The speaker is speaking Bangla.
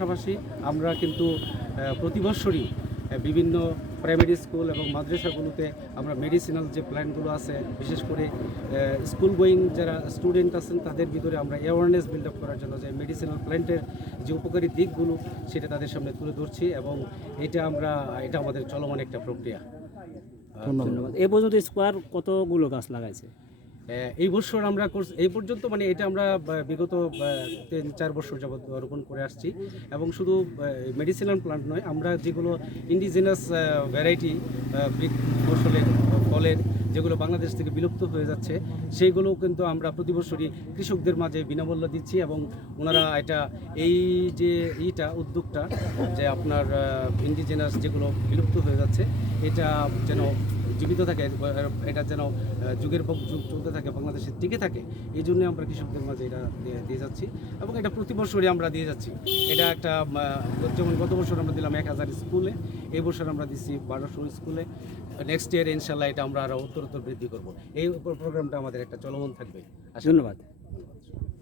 পাশাপাশি আমরা কিন্তু প্রতি বছরই বিভিন্ন প্রাইমারি স্কুল এবং মাদ্রাসাগুলোতে আমরা মেডিসিনাল যে প্ল্যান্টগুলো আছে, বিশেষ করে স্কুল গোয়িং যারা স্টুডেন্ট আছেন তাদের ভিতরে আমরা অ্যাওয়ারনেস বিল্ড আপ করার জন্য যে মেডিসিনাল প্ল্যান্টের যে উপকারী দিকগুলো সেটা তাদের সামনে তুলে ধরছি, এবং এটা আমাদের চলমান একটা প্রক্রিয়া। ধন্যবাদ। এই পর্যন্ত স্কোয়ার কতগুলো গাছ লাগাইছে? এই বছর আমরা এই পর্যন্ত মানে এটা আমরা বিগত 3-4 বছর যাবত রোপণ করে আসছি, এবং শুধু মেডিসিনাল প্লান্ট নয়, আমরা যেগুলো ইন্ডিজিনাস ভ্যারাইটি ফলের যেগুলো বাংলাদেশ থেকে বিলুপ্ত হয়ে যাচ্ছে সেইগুলো কিন্তু আমরা প্রতি বছরই কৃষকদের মাঝে বিনামূল্যে দিচ্ছি, এবং ওনারা এই যে উদ্যোগটা যে আপনার ইন্ডিজিনাস যেগুলো বিলুপ্ত হয়ে যাচ্ছে এটা যেন জীবিত থাকে, এটা যেন যুগের পর যুগ চলতে থাকে, বাংলাদেশে টিকে থাকে, এই জন্য আমরা কৃষকদের মাঝে এটা দিয়ে যাচ্ছি, এবং এটা প্রতি বছরই আমরা দিয়ে যাচ্ছি। এটা একটা যেমন গত বছর আমরা দিলাম 1000 স্কুলে, এই বছর আমরা দিচ্ছি 1200 স্কুলে, নেক্সট ইয়ার ইনশাল্লাহ এটা আমরা আরও উত্তরোত্তর বৃদ্ধি করব। এই প্রোগ্রামটা আমাদের একটা চলমান থাকবে। ধন্যবাদ।